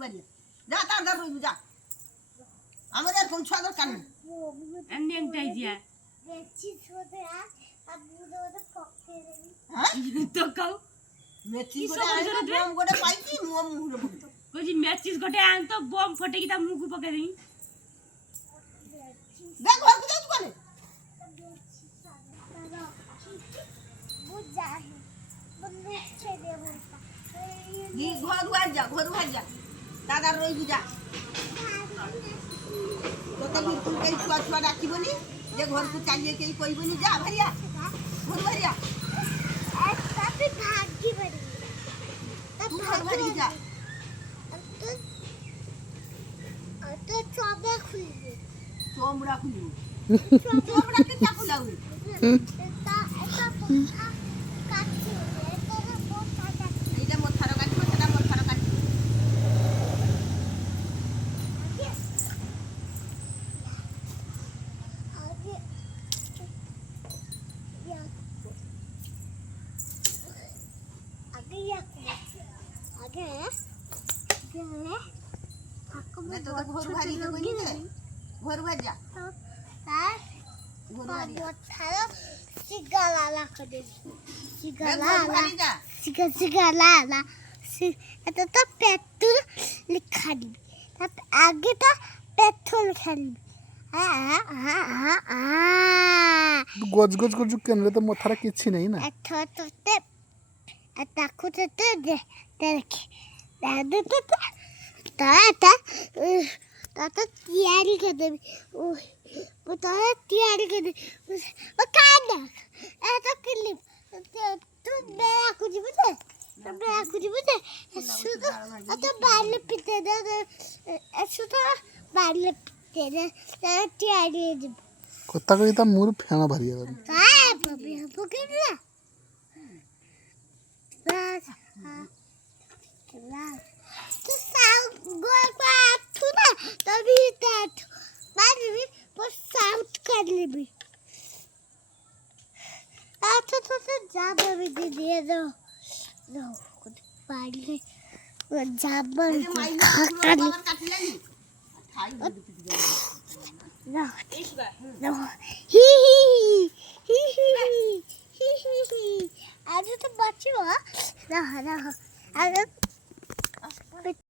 বাড়ি যা তাড়াতাড়ি রইবি যা আমাদের কোন ছয় দরকার নেই এমনি একটাই দিয়া তো কাউ মেথি গোটে পাইছি মুহ মুহরে বলতো কইছি ম্যাচিস গোটে আন তো বম ফটে কি তা মুখ পকে দেই দেখ ঘরକୁ যাচ্ছ কোনে ঘরু আর যা দাদা রইবি যা তোতে বিলকুল কেই ছুয়া ছুয়া ডাকিবনি যে ঘরକୁ চালিয়ে কেই কইবনি যা ভাইয়া ঘর ভাইয়া তাতে ভাগি বাড়ি তুই ঘর ভারি যা তো চবে খুলবে চোমড়া খুলবি চোমড়া কে চা খুলাবি তা এটা পোছা কাটছে এটা পোছা কাটছে এইটা মথার কাটবো সেটা মথার কাটবো আগে আগে তো ঘর ভারি তো কইনি ঘর ভারি যা তার ঘর ভারি মথার সিগালা করে ঘর ভারি যা সিগালা এটা তো পেট্রোল লেখা দিবি তারপর আগে তো পেট্রোল লেখা দিবি গজ গজ গজ কেন রে তো মথারা কিচ্ছি নেই না এটা তো তাকু তো দেখে দাদু তো তা তৈরি করে দেবি ও তৈরি করে দেবি ও কাঁদা এত ক্লিপ তুই বেড়া খুঁজি বুঝে বেড়া খুঁজি বুঝে শুধু এত বাইরে পিতে দে শুধু বাইরে পিতে দে তৈরি দেবি কথা কই তা মুর ফেনা ভারি গেল হ্যাঁ বাবি বুকে না বাস tu sao gol pa tu na tabi tat bari por saut kar lebi acha to se jaba bi diye do no kod paile jaba kar le no no hi hi hi hi aaj to bachi ho na na